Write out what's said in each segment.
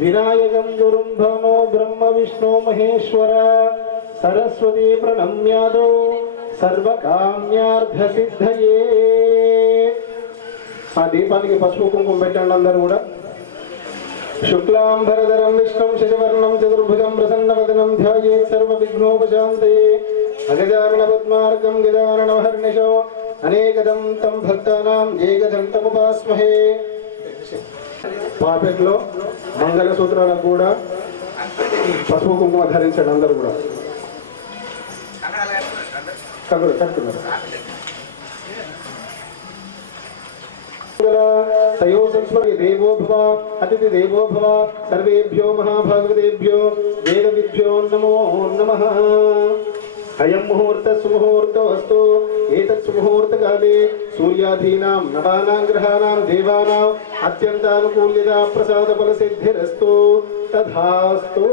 विनायकं गुरुं भवनो ब्रह्म विष्णु महेश्वर सरस्वती प्रणम्यादो सर्वकाम्यार्थसिद्धये। आ दीपानिकि पसुपु कुंकुम पेट्टंడి అందరూ కూడా। शुक्लांबरधरं विष्णुं शशिवर्णं चतुर्भुजं प्रसन्नवदनं ध्यायेत् सर्वविघ्नोपशान्तये। अगजाननपद्मार्कं गजाननमहर्निशो अनेकदं तं भक्तानां एकदन्तमुपास्महे। పాపెట్లో మంగళసూత్రాలకు కూడా పసుపు కుంకుమ ధరించండి అందరూ కూడా। तयो संस्मृति देवो भव अतिथि देवो भव सर्वेभ्यो महाभागवतेभ्यो वेदविद्भ्यो नमो नमः। अयं मुहूर्तः सुमुहूर्तोऽस्तु। एतत् सुमुहूर्तकाले सूर्यादीनां नवानां ग्रहाणां देवानाम् अत्यन्तानुकूल्यता प्रसादफलसिद्धिरस्तु तथास्तु।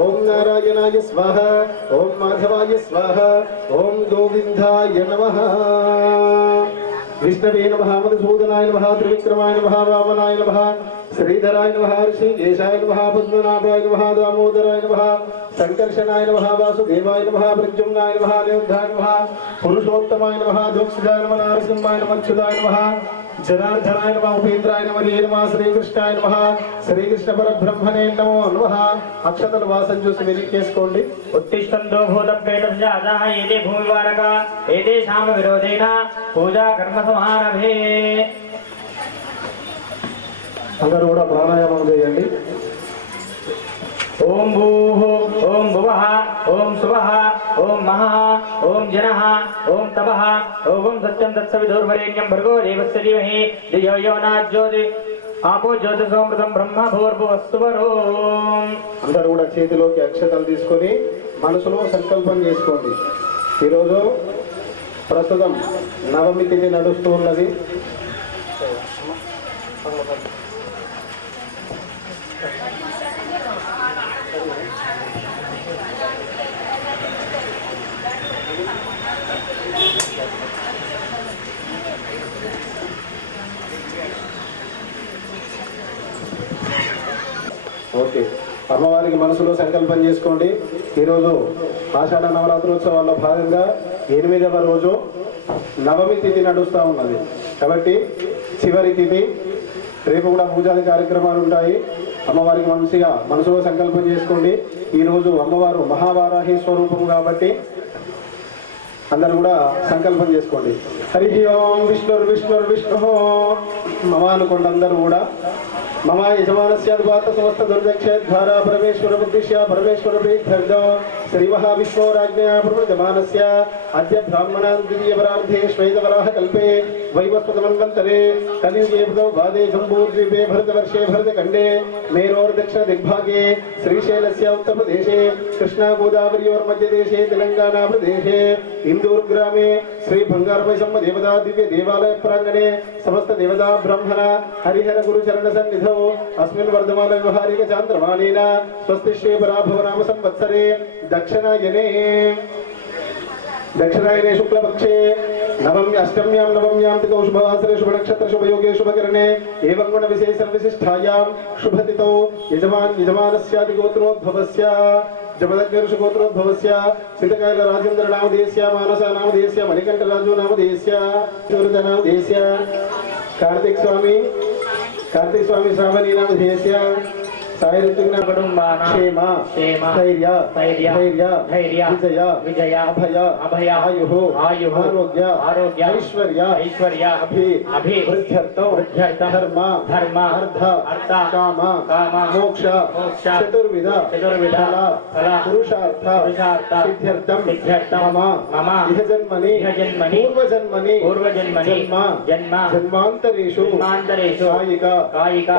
ओम नारायणाय स्वाहा ओम माधवाय स्वाहा ओम गोविंदाय नमः। विष्णवे नमः मधुसूदनाय नमः त्रिविक्रमाय नमः वामनाय नमः श्रीधराय नमः ऋषिकेशाय नमः पद्मनाभाय नमः दामोदराय नमः संकर्षणाय नमः वासुदेवाय नमः प्रद्युम्नाय नमः अनिरुद्धाय नमः पुरुषोत्तमाय नमः ध्वक्षिताय नमः नरसिंहाय नमः अच्युताय नमः जनार्दनाय नमः उपेन्द्राय नमः नमः श्रीकृष्णाय नमः श्रीकृष्ण परब्रह्मणे नमो नमः। अक्षतल वासन जो स्मरण చేసుకోండి। उत्तिष्ठन्तो भूतप्रेतं जाताः एते भूमिवारका एतेषां विरोधेन पूजा कर्म समारभे। అందరూ కూడా ప్రాణాయామం చేయండి। ओम भूः ओम भुवः ओम सुवः ओम महः ओम जनः ओम तपः ओम सत्यं तत्सवितुर्वरेण्यं भर्गो देवस्य धीमहि धियो यो न ज्योति आपो ज्योतिषोमृतं ब्रह्म भूर्भुवस्सुवरोम। అందరూ కూడా చేతిలోకి అక్షతలు తీసుకొని మనసులో సంకల్పం చేసుకోండి। ఈరోజు ప్రస్తుతం నవమి తిథి నడుస్తూ ఉన్నది। ఓకే, అమ్మవారికి మనసులో సంకల్పం చేసుకోండి। ఈరోజు ఆషాఢ నవరాత్రోత్సవాల్లో భాగంగా 8వ రోజు నవమి తిథి నడుస్తూ ఉన్నది కాబట్టి చివరి తిథి। రేపు కూడా పూజాది కార్యక్రమాలు ఉంటాయి। అమ్మవారికి మంచిగా మనసులో సంకల్పం చేసుకోండి। ఈరోజు అమ్మవారు మహావారాహి స్వరూపం కాబట్టి అందరూ కూడా సంకల్పం చేసుకోండి। హరి ఓం విష్ణు మమ అనుకోండి అందరూ కూడా। मम यजमानस्याद्वात समस्त दुर्दक्षद्वारा परमेश्वर बुद्धिश्या परमेश्वर प्रीत्यर्थो श्री महाविष्णोराज्ञया प्रवर्तमानस्य अद्य ब्राह्मणां द्वितीयपरार्धे श्वेतवराह कल्पे वैवस्वतमन्वन्तरे कलियुगे वादे जम्बूद्वीपे भरतवर्षे भरतखण्डे मेरोर्दक्षिण दिग्भागे श्रीशैलस्य उत्तरप्रदेशे कृष्णा गोदावर्योर्मध्यदेशे तेलंगाना प्रदेशे इंदूरग्रामे श्री भंगारपैसम्म देवता दिव्य देवालय प्रांगणे समस्त देवता ब्राह्मण हरिहर गुरुचरण सन्निधौ अस्मिन् वर्धमान व्यवहारिक चान्द्रमानेन स्वस्ति श्री पराभव नाम संवत्सरे दक्षिणायने शुक्लपक्षे अष्टम्यां नवम्यां तिथौ शुभवासरे शुभनक्षत्र शुभयोगे शुभकरणे एवं गुण विशेषण विशिष्टायां शुभतिथौ यजमानस्यादिगोत्रोद्भवस्य जमदग्निर्षगोत्रोद्भवस्य सिद्धकायल राजेन्द्र नामधेयस्य मानस नामधेयस्य मणिकंठ राजु नामधेयस्य सूर्य नामधेयस्य कार्तिक स्वामी श्रावणी नामधेयस्य साई ऋतुग्न क्षेम स्थैर्य विजय अभय आयुः आरोग्य ऐश्वर्य वृद्ध्यर्थौ धर्म अर्थ काम मोक्ष चतुर्विध फल पुरुषार्थ सिद्ध्यर्थं मम इह जन्मनि पूर्वजन्मनि जन्मान्तरेषु कायिक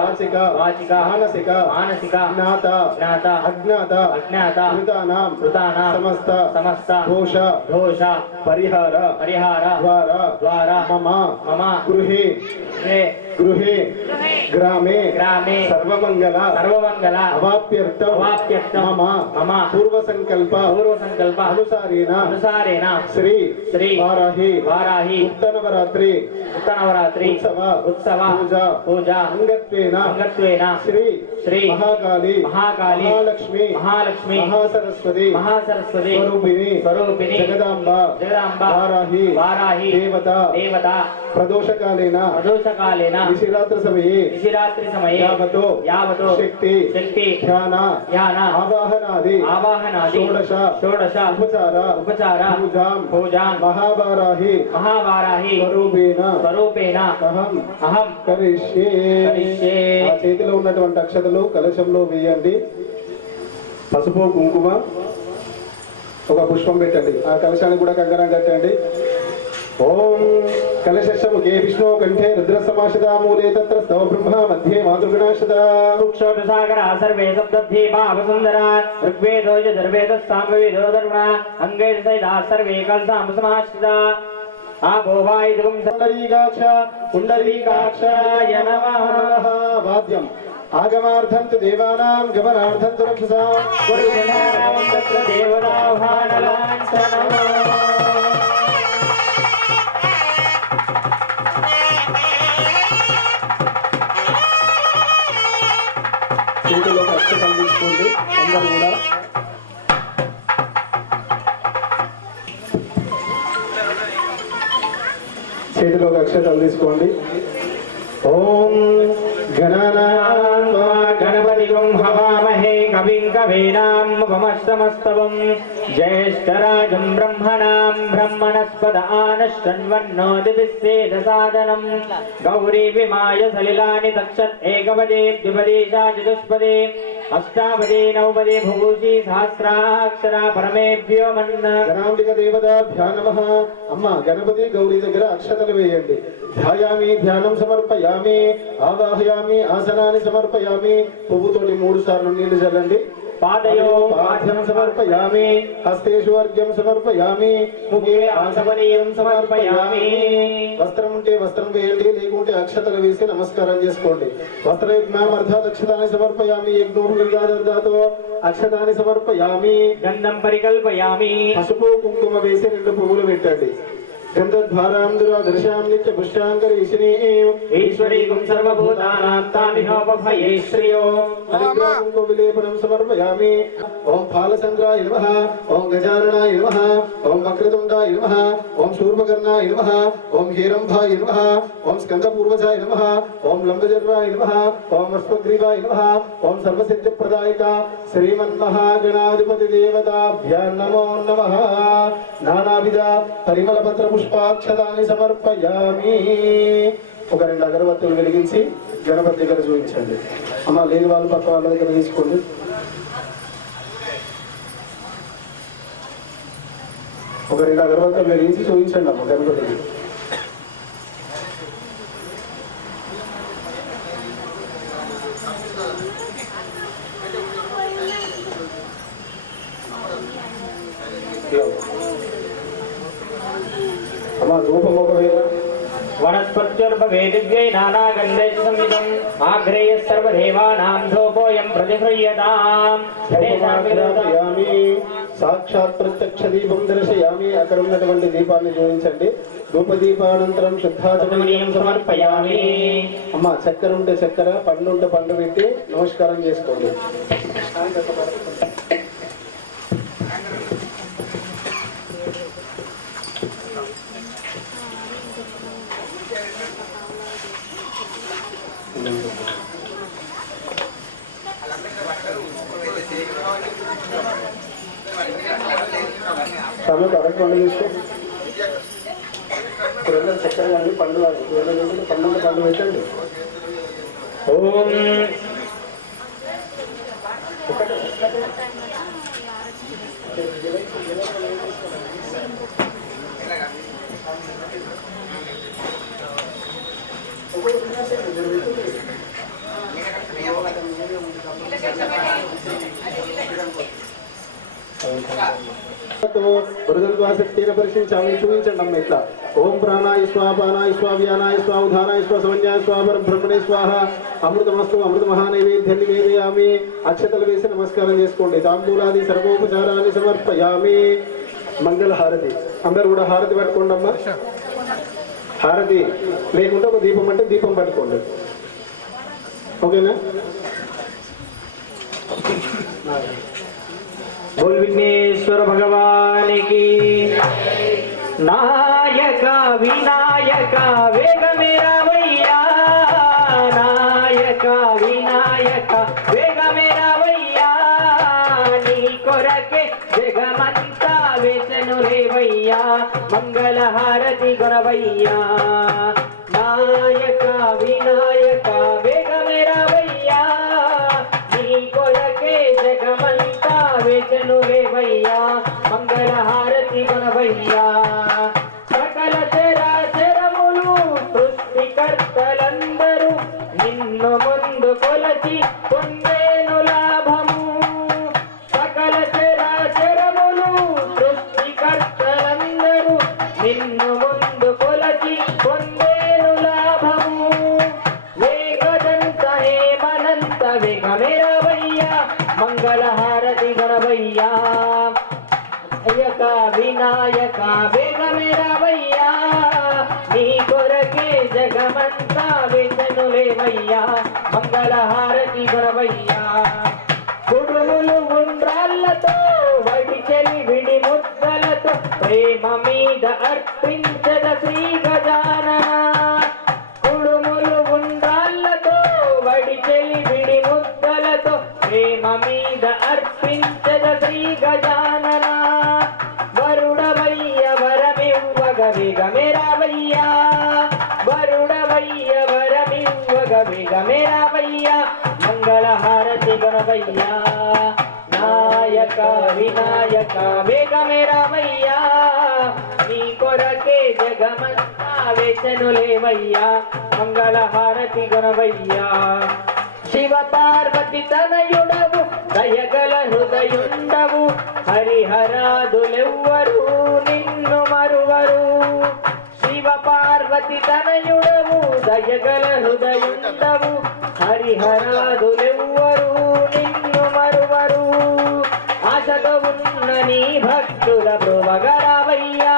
वाचिक मानसिक ज्ञाता अज्ञाता कृतानां समस्त दोष परिहार द्वारा मम गृहे గృహే గ్రామే గ్రామే సర్వమంగళ సర్వమంగళ అవాప్యర్థం అవాప్యర్థం మమ మమ పూర్వ సంకల్ప అనుసారేణ శ్రీ శ్రీ వారాహి వారాహి ఉత్తనవరాత్రి ఉత్సవ పూజ అంగత్వేన శ్రీ మహాకాళి మహాలక్ష్మి మహాసరస్వతి స్వరూపిణి జగదాంబ వారాహి దేవత ప్రదోషకాలేన నిశిరాత్రి సమయే యావతో శక్తి ధ్యాన ఆవాహనాది షోడశ ఉపచార పూజాం మహావారాహి స్వరూపేణ అహం కరిష్యే. ఆ చేతిలో ఉన్నటువంటి అక్షతలు కలశంలో వేయండి. పసుపు కుంకుమ ఒక పుష్పం పెట్టండి. ఆ కలశానికి కూడా కంకణం కట్టండి. ఓం కలశముఖే విష్ణు కంఠే రుద్రసమాషదా మూలే తత్ర స్తవ బ్రహ్మ మధ్యే మాతృగణాషదా సాగర సర్వే సప్తీ భావసుందర ఋగ్వేదో యజుర్వేద సామవేదో ధర్మ అంగై సైదా సర్వే కల్సామ సమాశ్రితా ఆభోవాయుధం పుండరీకాక్షాయ నమః. వాద్యం ఆగమార్థం తు దేవానాం గమనార్థం తు రక్షసాం చేతిలోకి అక్షతం తీసుకోండి. అందరూ కూడా చేతిలోకి అక్షతాలు తీసుకోండి. ఓం గణపతి హవామహే కవిం కవీనాముపమస్తమస్తవం జ్యేష్ఠరాజం బ్రహ్మణాం బ్రహ్మణస్పద ఆనశ్చన్వన్నోదిభిస్సేదసాదనం గౌరీ విమాయ సలిలాని తక్షత్ ఏకపదే ద్విపదేశా చతుష్పదే అష్టాపదే నవపదే భూషి సహస్రాక్షరా పరమేభ్యో మన్న. గణాంబిక దేవతాభ్యా నమః. అమ్మ గణపతి గౌరీ దగ్గర అక్షతలు వేయండి. ధ్యాయామి ధ్యానం సమర్పయామి ఆవాహయామి ఆసనాన్ని సమర్పయామి. పువ్వుతోటి 3 సార్లు నీళ్లు చల్లండి. పాదయో పాద్యం సమర్పయామి హస్తేషు అర్ఘ్యం సమర్పయామి ముఖే ఆసమనీయం సమర్పయామి. వస్త్రం ఉంటే వస్త్రం వేయండి, లేకుంటే అక్షతలు వేసి నమస్కారం చేసుకోండి. వస్త్రయుగ్మామర్థాత్ అక్షతాన్ని సమర్పయామి యజ్ఞోపవిదాతో అక్షతాన్ని సమర్పయామి. గంధం పరికల్పయామి. పసుపు కుంకుమ వేసి 2 పువ్వులు పెట్టండి. గంధద్వారాంధ్రాదర్శాం నిత్య పుష్టాంకరీషిణీ ఈశ్వరీకం సర్వభూతానాం తామిహోపభయే శ్రియో. కుంకుమ విలేపనం సమర్పయామి. ఓం ఫాలచంద్రాయ నమః. ఓం గజాననాయ నమః. ఓం వక్రతుండాయ నమః. ఓం శూర్పకర్ణాయ నమః. ఓం హేరంభాయ నమః. ఓం స్కందపూర్వజాయ నమః. ఓం లంబజర్రాయ నమః. ఓం అశ్వగ్రీవాయ నమః. ఓం సర్వసిద్ధిప్రదాయక శ్రీమన్మహాగణాధిపతి దేవతాభ్యాం నమో నమః. నానావిధ పరిమళపత్ర పుష్పాక్షతాన్ని సమర్పయామి. ఒక 2 అగరబత్తులు వెలిగించి గణపతి దగ్గర చూపించండి. అమ్మ లేని వాళ్ళు పక్క వాళ్ళ దగ్గర తీసుకోండి. ఒక 2 అగరబత్తులు వెలిగించి చూపించండి అమ్మ గణపతికి. అమ్మ ధూపం ఒకవేళ వనస్పత్యుర్భవే దివ్యై నానాగంధై సంయుతం ఆగ్రేయ సర్వదేవానాం ధూపోయం ప్రతిహృయ్యతాం. సమర్పయామి. సాక్షాత్ ప్రత్యక్ష దీపం దర్శయామి. అక్కడ ఉన్నటువంటి దీపాన్ని చూపించండి. ధూపదీపానంతరం శుద్ధాచమనీయం సమర్పయామి. అమ్మ చక్కెర ఉంటే చక్కెర, పండు ఉంటే పండు పెట్టి నమస్కారం చేసుకోండి. సమయం కరెక్ట్ పండు తీసుకో. ఇప్పుడు చక్కెర కానీ పండు పండు పండు పెట్టండి. ఓం శక్తిని పరిశీలించాలని చూపించండి అమ్మ. ఇట్లా ओम प्राणाय स्वाहा पानाय स्वाहा व्यानाय स्वाहा उधानाय स्वाहा समन्याय स्वाहा ब्रह्मणे स्वाहा अमृतमस्तु अमृत महानैवेद्యం నివేదయామి అక్షతలు వేసి నమస్కారం చేసుకోండి తాంబూలాది సర్వోపచారాన్ని సమర్పయామి మంగళ హారతి అందరూ కూడా హారతి పట్టుకోండి అమ్మా హారతి లేకుంటే ఒక దీపం అంటే దీపం పట్టుకోండి ఓకేనా बोल विघ्नेश्वर भगवान की नायक विनायक वेग मेरा भैया नायक विनायक वेग मेरा भैया नी कोरके जगमंता वेचनु रे भैया मंगल हारति गुणवैया नायक विनायक वेग मेरा भैया नी कोरके जगमंता वेचनु रे भैया मंगल हारति गुणवैया सकल చరాచరములు సృష్టికర్తలందరూ నిన్ను ముందు కొలచి పొందేను లాభము సకల చరాచరములు సృష్టికర్తలందరూ నిన్ను ముందు కొలచి పొందేను లాభము వేగదంత హేమనంత వేగ మేరా భయ్యా మంగళ హారతి గణభయ్యా నాయక వినాయక వేగ మేరా భయ్యా నీ కొరకే జగమంతా వేచనులే భయ్యా మంగళ హారతి గణభయ్యా కుడుములు ఉండ్రాళ్ళతో వడిచెలి విడి ముద్దలతో ప్రేమ మీద అర్పించద శ్రీ గజానన కుడుములు ఉండ్రాళ్ళతో వడిచెలి విడి ముద్దలతో ప్రేమ మీద అర్పించద శ్రీ గజానన వరుడవయ్య వరమివ్వగ వేగ మేరా భయ్యా వరుడవయ్య వరమివ్వగ వేగ మేరా భయ్యా మంగళ హారతి గణభయ్యా నాయక వినాయక వేగ మేరా భయ్యా నీ కొరకే జగమంతా వేచనులే భయ్యా మంగళ హారతి గణభయ్యా శివ పార్వతి తనయుడవు దయగల హృదయుండవు హరిహరాదులెవ్వరు నిన్ను మరువరు శివ పార్వతి తనయుడవు దయగల హృదయుండవు హరిహరాదులెవ్వరు నిన్ను మరువరు ఆశతో ఉన్న నీ భక్తుల భ్రువగరావయ్యా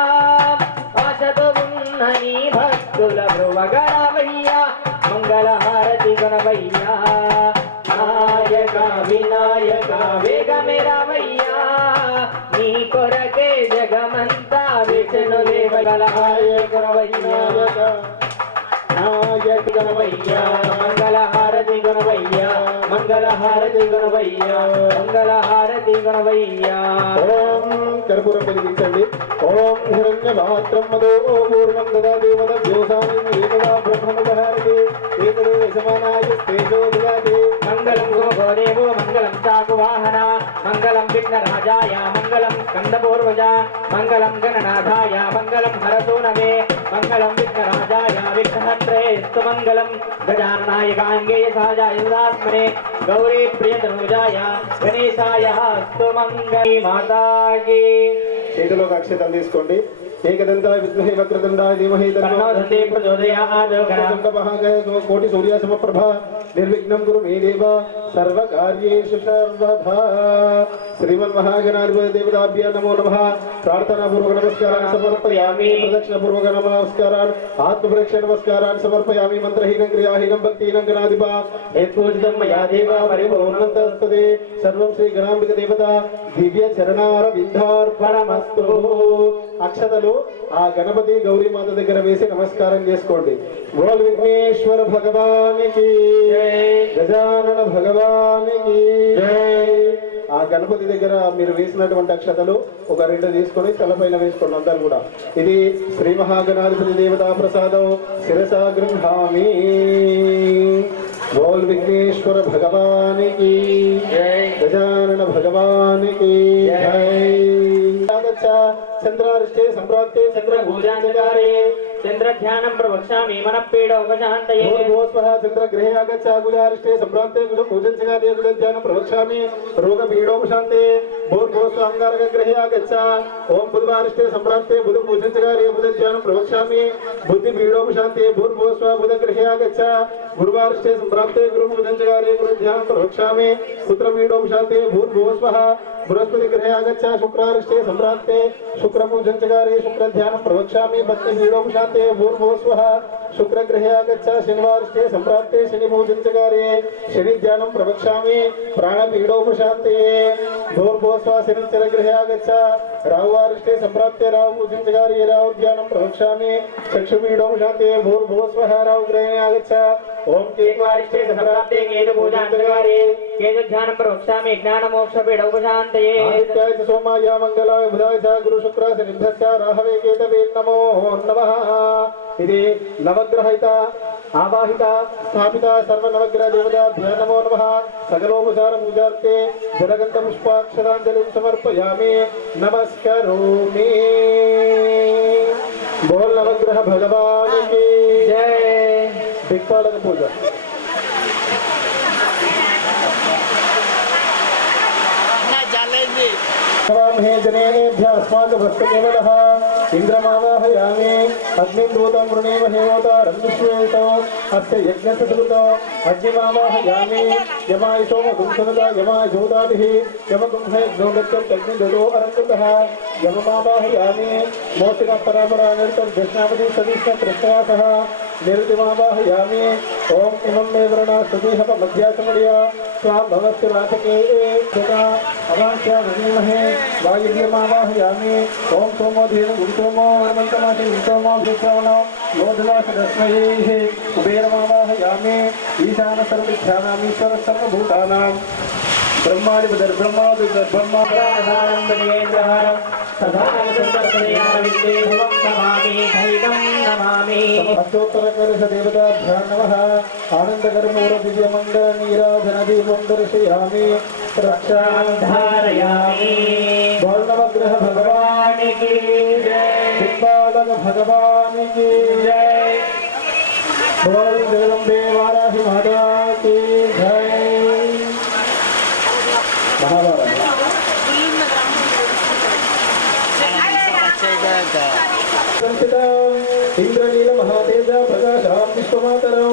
ఆశతో ఉన్న నీ భక్తుల భ్రువగరావయ్యా మంగళ హారతి గణభయ్యా నాయక వినాయక వేగ మేరా భయ్యా నీ కొరకే జగమంతా వేచనులే మంగళ హారతి గణభయ్యా నాయక గణభయ్యా మంగళ హారతి గణభయ్యా మంగళ హారతి గణభయ్యా మంగళ హారతి గణభయ్యా ఓం కర్పూరం వెలిగించండి ఓం హిరణ్య మాత్రం మదో పూర్ణం దదాతి మద జ్యోసామి ఏకదా బ్రహ్మముపహారతి ఏకదే యజమానాయ తేజో దదాతి మంగళం గోదేవో మంగళం చాకు వాహన మంగళం విఘ్నరాజాయ మంగళం స్కందపూర్వజ మంగళం గణనాథాయ మంగళం హరసూనమే మంగళం విఘ్నరాజాయ విఘ్నహత్రేస్తు మంగళం గజాననాయ గాంగేయ సహజాయ ఉదాత్మనే గౌరీ ప్రియతనూజాయ గణేశాయ అస్తు మంగళీ మాతాకి చేతిలోకి అక్షతలు తీసుకోండి ఏకదంతాయ విద్మహే వక్రతుండాయ ధీమహి తన్నో దంతే ప్రచోదయాత్ కోటి సూర్య సమప్రభ నిర్విఘ్నం కురు మే దేవ సర్వకార్యేషు సర్వదా శ్రీమన్మహాగణాధిపతి దేవతాభ్యో నమో నమః ప్రార్థనాపూర్వక నమస్కారాన్ని సమర్పయామి ప్రదక్షిణపూర్వక నమస్కారాన్ని ఆత్మప్రదక్షిణ నమస్కారాన్ని సమర్పయామి మంత్రహీనం క్రియాహీనం భక్తిహీనం గణాధిప యత్పూజితం మయా దేవ పరిపూర్ణంతస్తుతే సర్వం శ్రీ గణాంబిక దేవత దివ్య చరణార విందార్పణమస్తు అక్షతలు ఆ గణపతి గౌరీమాత దగ్గర వేసి నమస్కారం చేసుకోండి బోల్ విఘ్నేశ్వర భగవానికి గజానన భగవానికి ఆ గణపతి దగ్గర మీరు వేసినటువంటి అక్షతలు ఒక 2 తీసుకొని తలపైన వేసుకోండి అందరు కూడా ఇది శ్రీ మహాగణాధిపతి దేవతా ప్రసాదం శిరసా గృహామి బోల్ విఘ్నేశ్వర భగవానికి గజానన భగవానికి చంద్రారిష్టే సంప్రాప్తే చంద్రభూజాంగారే चन्द्रध्यानं प्रवक्ष्यामि मनःपीडोपशान्तये भूर्भुवस्वः चन्द्रगृहे आगच्छ गुजारिष्टे सम्भ्रान्ते पूजञ्चकार्ये गुजध्यानं प्रवक्ष्यामि रोगपीडोपशान्ते भूर्भुवस्वः अंगारकगृहे आगच्छ ओम बुधवारिष्टे सम्भ्रान्ते बुध पूजञ्चकार्ये बुधध्यानं प्रवक्ष्यामि बुद्धिपीडोपशान्ते भूर्भुवस्वः बुधगृहे आगच्छ गुरुवारिष्टे सम्भ्रान्ते गुरुपूजञ्चकार्ये गुरुध्यानं प्रवक्ष्यामि पुत्रपीडोपशान्ते भूर्भुवस्वः बृहस्पति गृहे आगच्छ शुक्रारिष्टे सम्भ्रान्ते शुक्रपूजञ्चकार्ये शुक्रध्यानं प्रवक्ष्यामि बन्धिपीडोपशान्ते भूर्भुवस्वः शुक्रगृहे आगच्छ शनिवारिष्टे सम्भ्रान्ते शनिपूजञ्चकार्ये शनिध्यानं प्रवक्ष्यामि प्राणपीडोपशान्ते भूर्भुवस्वः शनिश्चरगृहे आगच्छ राहुवारिष्टे सम्भ्रान्ते राहुपूजञ्चकार्ये राहुध्यानं प्रवक्ष्यामि चक्षुपीडोपशान्ते भूर्भुवस्वः राहुगृहे आगच्छ ओम केतुवारिष्टे सम्भ्रान्ते केतुपूजञ्चकार्ये केतुध्यानं प्रवक्ष्यामि ज्ञानमोक्षपीडोपशान्तये आदित्याय च सोमाय मंगलाय बुधाय च गुरु शुक्र शनिभ्यश्च राहवे केतवे नमो नमः इति नवग्रहित आवाहित स्थापित सर्व नवग्रह देवताभ्यो नमो नमः सकलोपचार पूजार्थे जलगन्ध पुष्पाक्षराञ्जलिं समर्पयामि नमस्करोमि बोल नवग्रह भगवान की जय दिक्पालक पूजा हे जनेभ्यः अस्माकभक्तकेवलः इन्द्रमावाहयामि अग्निं दूतं वृणीमहे होतारं विश्वेतो अस्य यज्ञस्य सुकृतो अग्निमावाहयामि यमाय सोमगुं सुनदा यमाय जोदाभिः यमगुं हयज्ञो गच्छन् अग्निददो अरङ्कृतः यममावाहयामि मोचिनपरापरा निरतं दक्षिणापति सदीष्ण प्रत्यासः निरुतिमावाहयामि ओम इमं मे वृणा सुदीहप मध्यासमडिया स्वां भवस्य रासके तथा अवांस्या वृणीमहे वायुव्यमावाहयामि ओम सोमो धीर गुरुतोमो हनुमन्तमाति गुरुतोमो विश्रवणो लोधलास रश्मयैः कुबेरमावाहयामि ईशान सर्वविद्यानामीश्वर सर्वभूतानां ब्रह्मादिब्रह्मा प्राणानन्दमेन्द्रहारं सदानन्दसर्वदेयाविद्येभवं नमामि धैर्यं नमामि अष्टोत्तरकलश देवताभ्यां नमः आनन्दकर्पूरदिव्यमङ्गलनीराजनदीपं दर्शयामि रक्षां धारयामि नवग्रह भगवान की जय दिक्पालक भगवान की जय बोल जगदम्बे वाराही माता की जय महाभारत इंद्रनील महातेज प्रकाशां विश्वमातरौ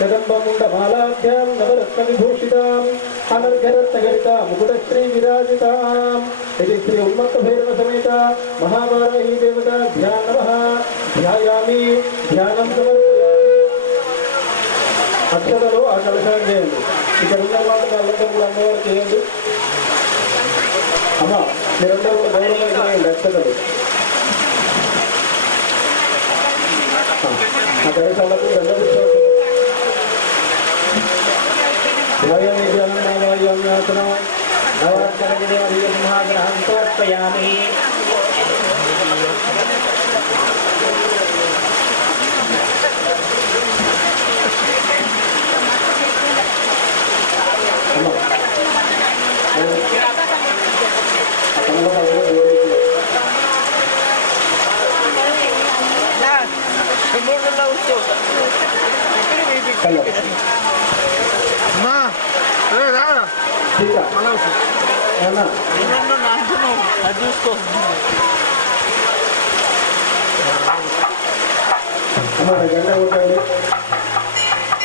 कदम्बमुण्डमालाभ्यां नवरत्नविभूषिताम् अनर्घरत्नगरिता मुकुटश्री विराजिताम् इति श्री उन्मत्तभैरव समेत महावाराही देवताभ्यां नमः ध्यायामि ध्यानं समर्पयामि అక్షతలు ఆ కలశాన్ని చేయండి ఇక్కడ ఉన్న వాళ్ళకి వాళ్ళందరూ కూడా అమ్మవారు చేయండి అమ్మ మీరందరూ కూడా గౌరవంగా చేయండి అక్షతలు ఆ కలశాలకు ధ్యాయాసనం नवरत्नविजयमहाग्रहं समर्पयामि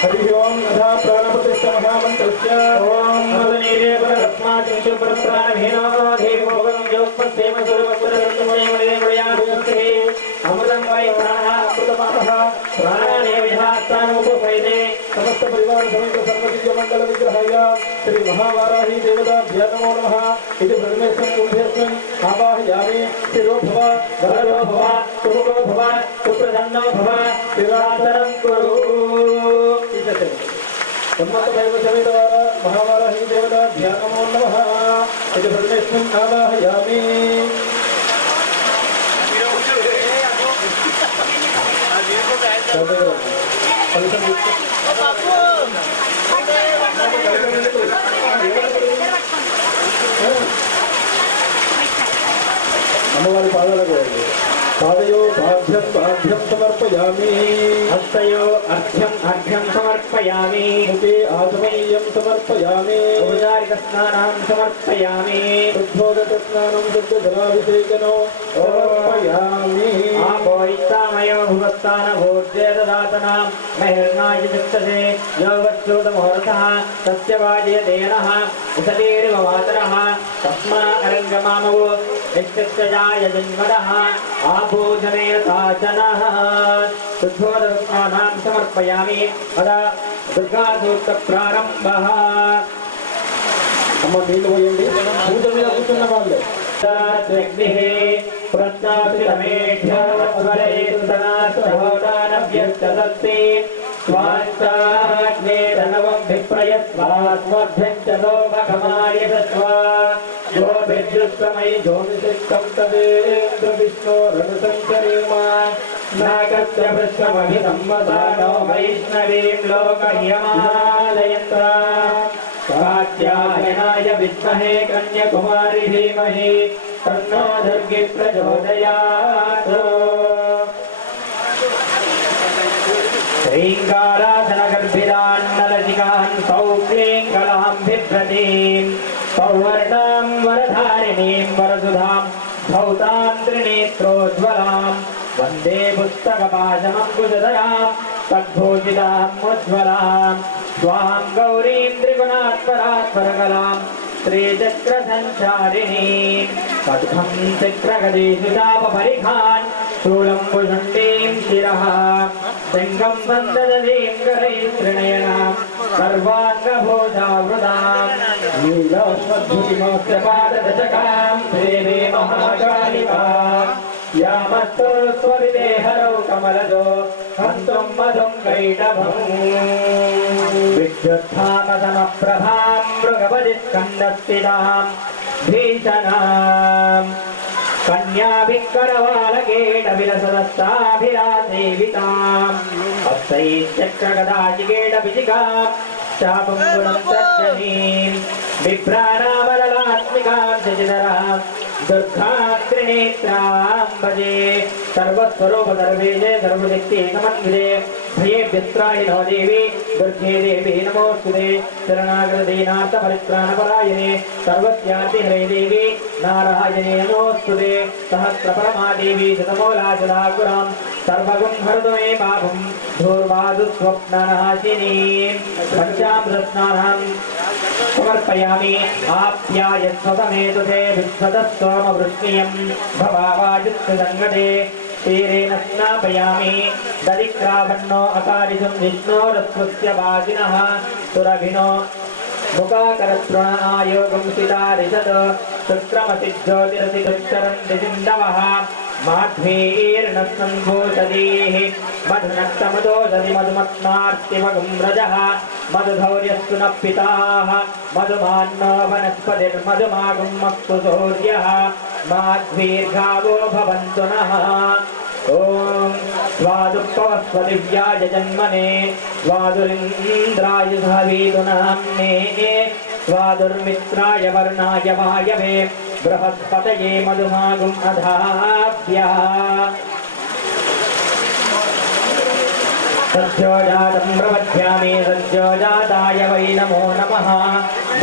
हरि ओम अधा प्राणप्रतिष्ठ महामंत्रस्य ओम मदनीरे पररत्नाचक्षु परप्राणभेनो देवोगं योगपस्येम सुरवपुररत्नमणिमणिमणियागुंस्ते अमृतं वै प्राणः अमृतपापः प्राणानेव यथास्थानोपपैते समस्त परिवार समेत सर्वदिव्य मंगल विग्रहाय श्री महावाराही देवताभ्यो नमो नमः इति ब्रह्मेश्वर कुंभेस्मिन् आवाहयामि शिरो भव वरदो भव सुमुखो भव सुप्रसन्नो भव शिवासनं कुरु उन्मत्तभैरव समेत महावाराही देवताभ्यो नमो नमः इति ब्रह्मेस्मिन् आवाहयामि అమ్మవారి పాదాలకు పాదయో अर्घ्यं अर्घ्यं समर्पयामि हस्तयो अर्घ्यं समर्पयामि मुखे आचमनीयं समर्पयामि औपचारिकस्नानं समर्पयामि शुद्धोदकस्नानं शुद्धजलाभिषेकनो समर्पयामि आपोयितामयो भुवत्तान भोज्ये ददातनां महिर्नाय चित्तसे यो वत्सोदमुहूर्तः तस्य वाजयतेनः उषतीर्व मातरः तस्मा अरङ्गमामवो नित्यस्य जन्मदः आभूषणे ताचनः शुद्धोदकस्नानं समर्पयामि अदा दुर्गासूक्तप्रारम्भः అమ్మ నీళ్ళు పోయండి పూజ మీద కూర్చున్న వాళ్ళే अग्निः प्रत्याशितमेभ्यवरेन्दनास्तहोदानभ्यस्तदस्ति स्वास्थाग्नेरनवं विप्रयस्वात्मभ्यं च लोभगमायतस्वा यो विद्युत्समयि ज्योतिषिक्तं तदेन्द्रविष्णोरनुसञ्चरेमा नागस्य वृषमभिसंवदानो वैष्णवीं लोकह्यमालयन्ता कात्यायनाय विद्महे कन्याकुमारी धीमहि तन्नो दुर्गे प्रचोदयात् श्रीङ्गारासनगर्भिरान्नलजिकान् सौक्लीङ्गलां बिभ्रतीं सौवर्णां वरधारिणीं वरसुधां धौतां त्रिनेत्रोज्ज्वलां वन्दे पुस्तकपाशमङ्कुशधरां तद्भूषितामुज्ज्वलां स्वां गौरीं त्रिगुणात्परात्परकलां श्रीचक्रसञ्चारिणीं पद्मं चक्रगदेषु चापपरिखान् शूलं भुषुण्डीं शिरः शृङ्गं सन्ददतीं करैः त्रिनयनां सर्वाङ्गभूषावृतां नीलाश्मद्भुतिमस्य पाददशकां देवी महाकालिकां यामस्तु स्वविदेहरौ कमलजो हन्तुं मधुं कैटभम् विद्युत्थामसमप्रभां मृगपतिस्कन्दस्थितां भीषणां कन्याभिकरवालकेटविलसदस्ताभिरासेवितां हस्तैश्चक्रगदाचिकेटविजिकां चापुङ्गुलं तर्जनीं बिभ्राणामललात्मिकां शशिधरां दुर्गां त्रिनेत्रां भजे सर्वस्वरूप सर्वेशे सर्वशक्ति समन्विते भयेभ्यस्त्राहिनो देवी दुर्गे देवी नमोऽस्तुते शरणागतदीनार्थपरित्राणपरायणे सर्वस्यातिहरे देवी नारायणे नमोऽस्तुते सहस्रपरमादेवी शतमूलाचलाकुरां सर्वगुं हरदुमे पापं धूर्वादुस्वप्ननाशिनीं पञ्चामृतस्नानां समर्पयामि आप्यायस्वसमेतुते विश्वतस्सोमवृष्णियं भवावाजुत्सङ्गते तीरेण स्नापयामि दधिक्रावन्नो अकारिषं विष्णोरस्वस्य वाजिनः सुरभिनो मुखाकरतृण आयोगं सितारिषद शुक्रमसि ज्योतिरसि दुश्चरन्ति सिन्धवः माध्वीर्णस्सम्भूषदीः मधुनक्तमदोषधि मधुमत्नार्तिमगुं रजः मधुधौर्यस्तु नः पिताः मधुमान्नो वनस्पतिर्मधुमागुं मत्तु सूर्यः माध्वीर्घावो भवन्तु नः ॐ स्वादुपवस्वदिव्याय जन्मने स्वादुरिन्द्राय सवीतुनाम्ने स्वादुर्मित्राय वर्णाय वायवे बृहस्पतये मधुमागुम् अधाभ्यः सद्योजातं प्रवध्यामि सद्योजाताय वै नमो नमः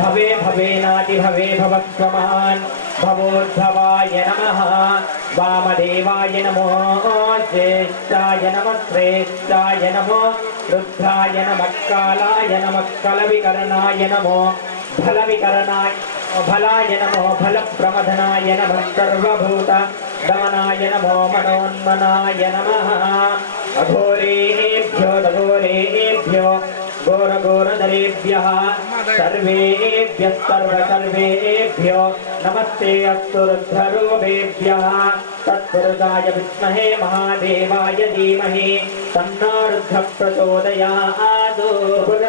भवे भवेनाति भवे भवत्वमान् भवोद्भवाय नमः वामदेवाय नमो ज्येष्ठाय नमः श्रेष्ठाय नमो रुद्राय नमः कालाय नमः कलविकरणाय नमो फलविकरणाय फलाय नमो फलप्रमथनाय नमः सर्वभूत दमनाय नमो मनोन्मनाय नमः अघोरेभ्यो दघोरेभ्यो घोरघोरधरेभ्यः सर्वेभ्यः सर्वेभ्यो नमस्ते अस्तु रुद्ररूपेभ्यः तत्पुरुषाय विद्महे महादेवाय धीमहि तन्नो रुद्रः प्रचोदयात्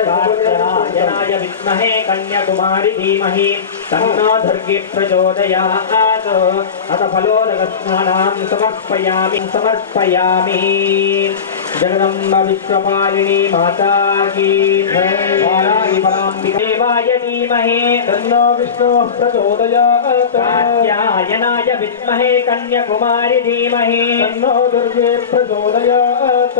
कात्यायनाय विद्महे कन्याकुमारी धीमहि तन्नो दुर्गे प्रचोदयात् अथ फलोदकस्नानां समर्पयामि जगदम्ब विश्वपालिनी माता की जय। वाराहि पराम्बिके देवाय धीमहि तन्नो विष्णुः प्रचोदयात् कात्यायनाय विद्महे कन्याकुमारी धीमहि तन्नो दुर्गे प्रचोदयात्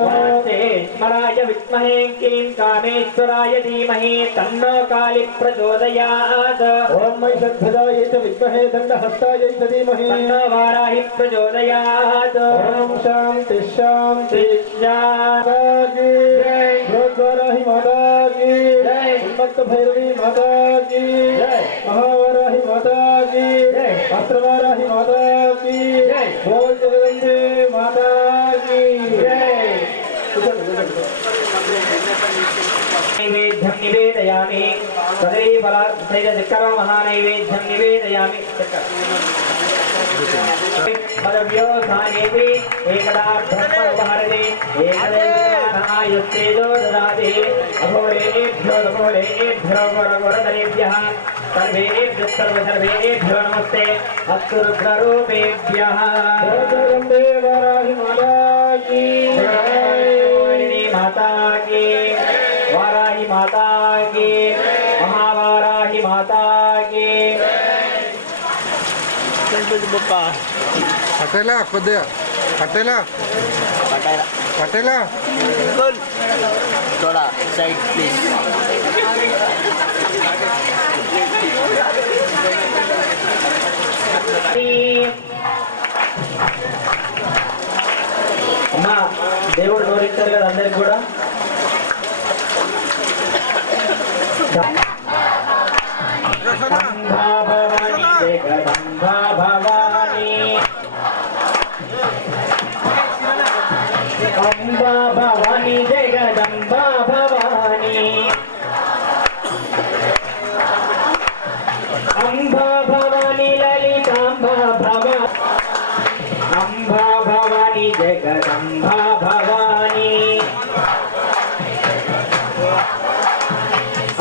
स्मराय विद्महे क्लीं कामेश्वराय धीमहि तन्नो काली प्रचोदयात् ॐ महिषध्वजाय च विद्महे दण्डहस्ताय च धीमहि तन्नो वाराहि प्रचोदयात् ॐ शान्ति शान्ति शान्ति वाराहि माता की उन्मत्त भैरवी माता की महावाराहि माता की अस्त्रवाराहि माता की बोल जगदम्बे माता की नैवेद्यं निवेदयामि तदैव तैलचक्र महानैवेद्यं निवेदयामि मदव्योसानेति एकदा ब्रह्मोपहरति एकदैवायुस्तेजो ददाति अघोरेभ्यो घोरेभ्यो सर्वेभ्यो नमस्ते अस्तु रुद्ररूपेभ्यः जगदम्बे वाराहि माता की माता की वाराहि माता की महावाराहि माता की పట్టేలా కొద్దిగా పట్టేలా పట్టేలా Good. Thoda side please. అమ్మా దేవుడు నోరిస్తారు కదా అందరికి కూడా అంబా భవాని జగదంబా భవాని అంబా భవాని జగదంబా భవాని అంబా భవాని లలితాంబా భవాని అంబా భవాని జగదంబా భవాని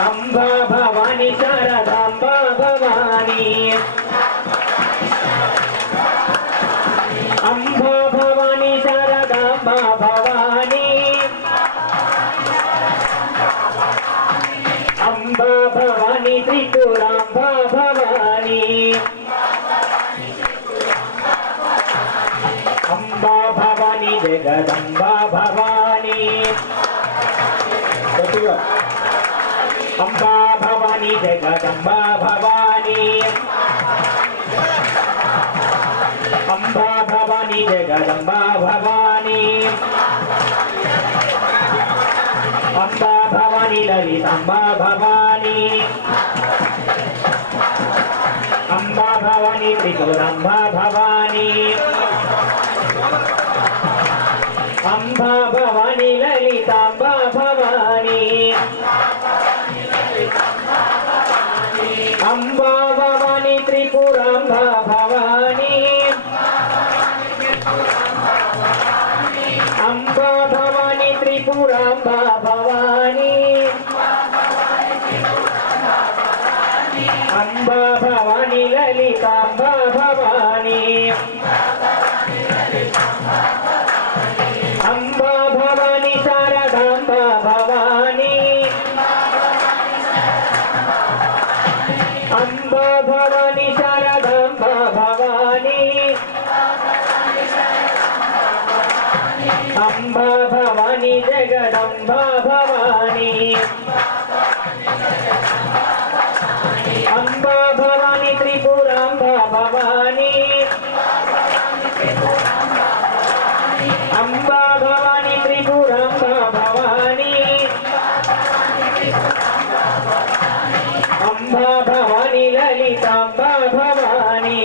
అంబా భవాని శారదాంబా భవాని అంబా భవాని శారదాంబా భవాని అంబా భవాని త్రిపురాంబా భవాని అంబా భవాని జగదంబా భవాని గట్టిగా అంబా భవాని జగదంబా భవాని అంబా భవాని జగదంబా భవాని అంబా భవాని లలితాంబా భవాని అంబా భవాని త్రిపురాంబా భవాని అంబా భవాని లలితాంబా భవాని అంబా భవాని త్రిపురాంబా భవాని అంబా భవాని త్రిపురాంబా భవాని అంబా భవాని లలితాంబా భవాని అంబా భవాని శారదాంబా భవాని అంబా భవాని శారదాంబా భవాని అంబా భవాని జగదంబా భవాని అంబా భవాని త్రిపురాంబా భవాని అంబా భవాని త్రిపురాంబా భవాని అంబా భవాని లలితాంబా భవాని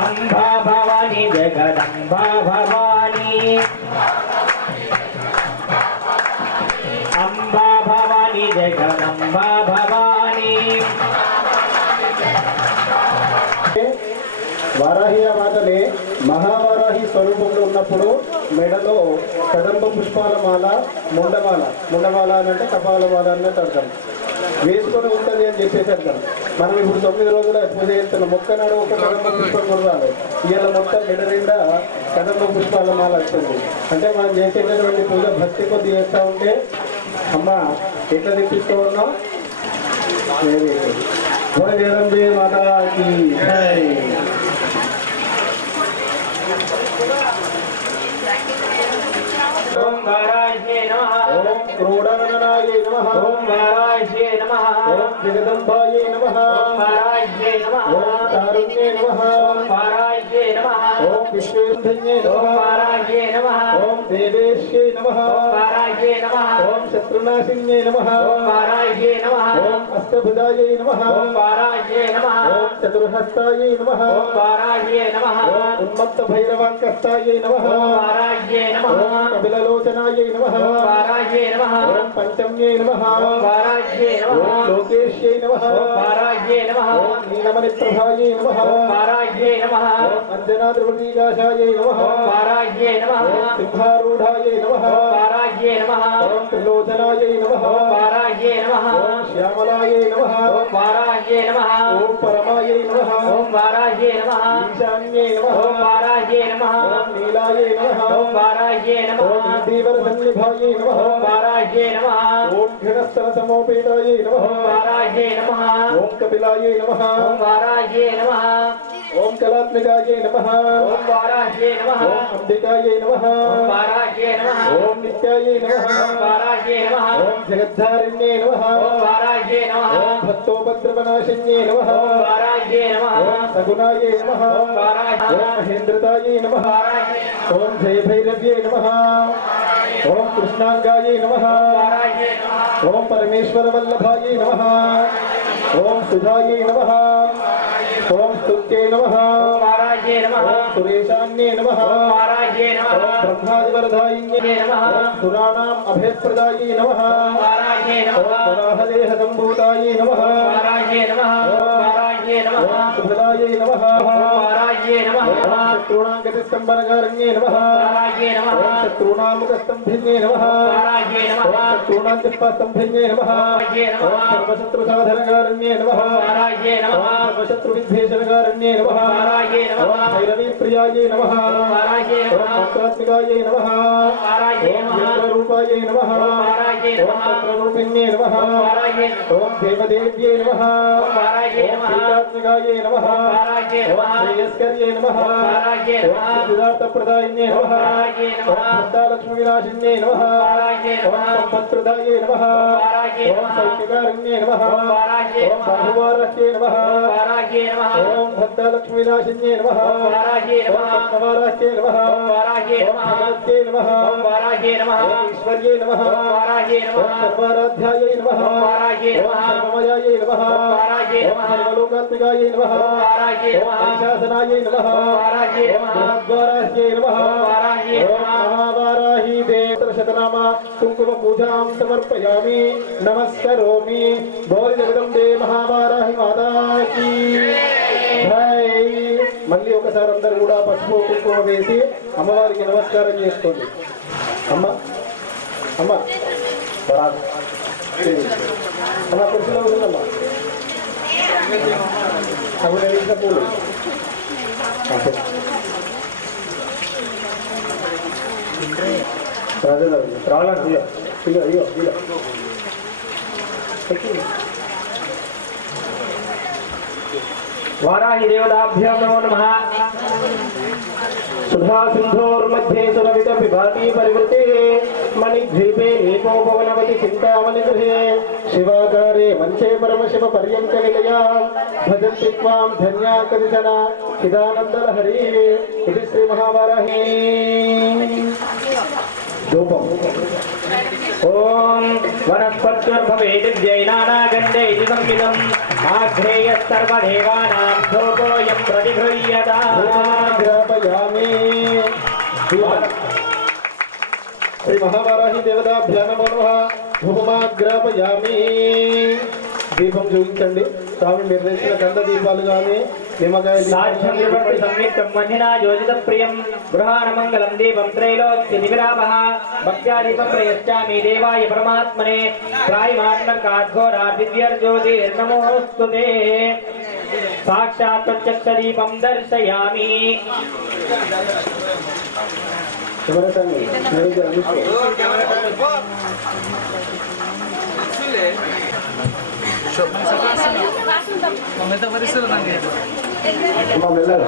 అంబా భవాని జగదంబా భవాని అంబా భవాని జగదంబా భవాని వారాహి మాతనే మహావారాహి స్వరూపంలో ఉన్నప్పుడు మెడలో కదంబ పుష్పాల మాల ముండమాల అని అంటే కపాల మాల అన్నట్టు అర్థం వేసుకొని ఉంటుంది అని చెప్పేసి అర్థం. మనం ఇప్పుడు 9 రోజుల పూజ చేస్తున్నాం. మొక్కనాడు ఒక కదంబ పుష్పం కూడా రాలేదు. ఇవాళ మొత్తం మెడ నిండా కదంబ పుష్పాల మాల వచ్చింది. అంటే మనం చేసేటటువంటి పూజ భక్తి కొద్ది చేస్తూ ఉంటే అమ్మ ఎట్లా తెప్పిస్తూ ఉన్నాం జగదంబే మాతాకి జై. ఓం వారాహ్యే నమః. ఓం క్రోడాననాయ నమః. ఓం వారాహ్యే నమః. ఓం జగదంబాయ నమః. ఓం వారాహ్యే నమః. ఓం తారుణ్యే నమః. ఓం వారాహ్యే నమః. ఓం విశ్వేశన్యే ఓం నమః. వారాహ్యే నమః. ఓం దేవేశ్యే నమః. ఓం వారాహ్యే నమః. ఓం శత్రునాశిన్యే నమః. ఓం వారాహ్యే నమః. ఓం అష్టభుజాయ నమః. ఓం వారాహ్యే నమః. ఓం చతుర్హస్తాయ నమః. ఓం వారాహ్యే నమః. ఓం ఉన్మత్త భైరవాంకస్తాయ నమః. ఓం వారాహ్యే నమః. ఓం కపిలలోచనాయ నమః. ఓం వారాహ్యే నమః. ఓం పంచమ్యే నమః. ఓం వారాహ్యే నమః. ఓం లోకేశ్యై నమః. ఓం వారాహ్యే నమః. ఓం నీలమణిప్రభాయై నమః. ఓం వారాహ్యే నమః. ఓం అంజనాద్రివృతీకాశాయై నమః. ఓం వారాహ్యే నమః. ఓం సింహారూఢాయై నమః. ఓం వారాహ్యే నమః. ఓం త్రిలోచనాయై నమః. ఓం వారాహ్యే నమః. ఓం శ్యామలాయై నమః. ఓం వారాహ్యే నమః. ఓం పరమాయై నమః. ఓం వారాహ్యే నమః. ఈశాన్యై నమః. ఓం వారాహ్యే నమః. ఓం నీలాయై నమః. ఓం వారాహ్యే నమః. ఓం దీవరసన్నిభాయై నమః. ఓం వారాహ్యే నమః. ఓం ఘనస్థల సమోపేతాయై నమః. ఓం వారాహ్యే నమః. ఓం కపిలాయై నమః. ఓం వారాహ్యే నమః. ఓం కళాత్మికాయై నమః. ఓం వారాహ్యే నమః. ఓం అంబికాయై నమః. ఓం వారాహ్యే నమః. ఓం నిత్యాయై నమః. ఓం వారాహ్యే నమః. ఓం జగద్ధారిణ్యే నమః. ఓం వారాహ్యే నమః. ఓం భక్తోపద్రవనాశిన్యే నమః. ఓం వారాహ్యే నమః. ఓం సగుణాయై నమః. ఓం వారాహ్యే ఓం మహేంద్రతాయై నమః. వారాహ్యే ఓం జయభైరవ్యై నమః. ఓం కృష్ణాంగాయై నమః. వారాహ్యే నమః. ఓం పరమేశ్వరవల్లభాయై నమః. ఓం సుధాయై నమః. ఓం స్తుత్యై నమః. ఓం వారాహ్యే నమః. ఓం సురేశాన్యే నమః. ఓం వారాహ్యే నమః. ఓం బ్రహ్మాదివరదాయిన్యే నమః. ఓం సురాణాం అభయప్రదాయై నమః. ఓం వారాహ్యే ఓం నమః. వరాహదేహ సంభూతాయై నమః. ఓం వారాహ్యే నమః. ఓం వారాహ్యే నమః. ఓం సుభదాయై నమః. ఓం వారాహ్యే నమః. ఓం శత్రుణాం గతిస్తంభనకారణ్యే నమః. వారాహ్యే నమః. ఓం శత్రుణాం ముఖస్తంభిన్యే నమః. వారాహ్యే నమః. ఓం శత్రుణాం చిత్పాస్తంభిన్యే నమః. వారాహ్యే నమః. ఓం సర్వశత్రుసాధనకారణ్యే నమః. వారాహ్యే నమః. ఓం సర్వశత్రువిద్వేషణకారణ్యే నమః. వారాహ్యే నమః. ఓం భైరవీప్రియాయై నమః. వారాహ్యే ఓం నమః. మంత్రాత్మికాయై నమః. వారాహ్యే ఓం నమః. చంద్రరూపాయై నమః. వారాహ్యే ఓం నమః. చంద్రరూపిణ్యే నమః. వారాహ్యే నమః. ఓం దేవదేవ్యై నమః. వారాహ్యే ఓం నమః. శ్రీకాత్మికాయై నమః. వారాహ్యే ఓం నమః. శ్రేయస్కర్యై నమః. వారాహ్యే ఓం నమః. సిద్ధార్థప్రదాయిన్యే నమః. వారాహ్యే ఓం నమః. భక్తాలక్ష్మీవినాశిన్యే నమః. వారాహ్యే ఓం నమః. సంపత్ప్రదాయై నమః. వారాహ్యే ఓం నమః. సౌఖ్యకారిణ్యే నమః. ఓం వారాహ్యే ఓం నమః. బాహువారాహ్యే నమః. వారాహ్యే నమః. ఓం భక్తాలక్ష్మీవినాశిన్యే నమః. వారాహ్యే ఓం నమః. పద్మవారాహ్యే నమః. వారాహ్యే ఓం నమః. భగవత్యై నమః. వారాహ్యే నమః. ఓం ఈశ్వర్యై నమః. వారాహ్యే ఓం నమః. సర్వారాధ్యాయై నమః. వారాహ్యే ఓం నమః. సర్వమయాయై నమః. వారాహ్యే ఓం నమః. సర్వలోకాత్మికాయై నమః. వారాహ్యే ఓం నమః. మహిషాసనాయై నమః. వారాహ్యే ఓం నమః. మహాద్వారాహ్యై నమః. వారాహ్యే ఓం నమః. మహావారాహి దేవశతనామ కుంకుమ పూజాం సమర్పయామి నమస్కరోమి. గౌరీ జగదంబే మహావారాహి మాతాకి జై. మళ్ళీ ఒకసారి అందరూ కూడా పసుపు కుంకుమ వేసి అమ్మవారికి నమస్కారం చేసుకోండి. అమ్మ అమ్మ అమ్మ కుర్చీలో ఉంటుందమ్మా. అప్పుడు వేసిన పూలు రావాలి. ఇగో ఇగో ఇగో వారాహి దేవతాభ్యాం నమో నమః. సుధా సింధోర్मध्ये సురవిత విభాతి పరివృతే మణిద్వీపే ఏకోపవనవతి చింతామణి గృహే శివాకారే మంచే పరమశివ పర్యంక నిలయా భజంతి త్వాం ధన్యా కరిజన చిదానందలహరి. ఇది శ్రీ మహావారాహి ధూపం. ఓం వనస్పత్యుర్భవేది జైనానాగండే ఇది సంవిదం ఆఘ్రేయ సర్వదేవానాం ధూపోయం ప్రతిగృహ్యతాం. గ్రాపయామి. శ్రీ మహావారాహి దేవతాభ్యా నమో నమః. ధూపమాగ్రాపయామి. దీపం చూపించండి. స్వామి మీరు తెచ్చిన గంధ దీపాలు కానీ నిమ్మకాయ సాధ్యం వివర్తి సంయుక్తం మహినా యోజిత ప్రియం గృహాణమంగళం దీపం త్రైలోక్య నివిరామః భక్త్యా దీపం ప్రయచ్చామి దేవాయ పరమాత్మనే త్రాయమాత్మకాద్ఘోరా దివ్యర్జ్యోతిర్నమోస్తుతే. సాక్షాత్ ప్రత్యక్ష దీపం దర్శయామి. ఎవరైతే కూర్చో అమ్మ వెళ్ళాలి.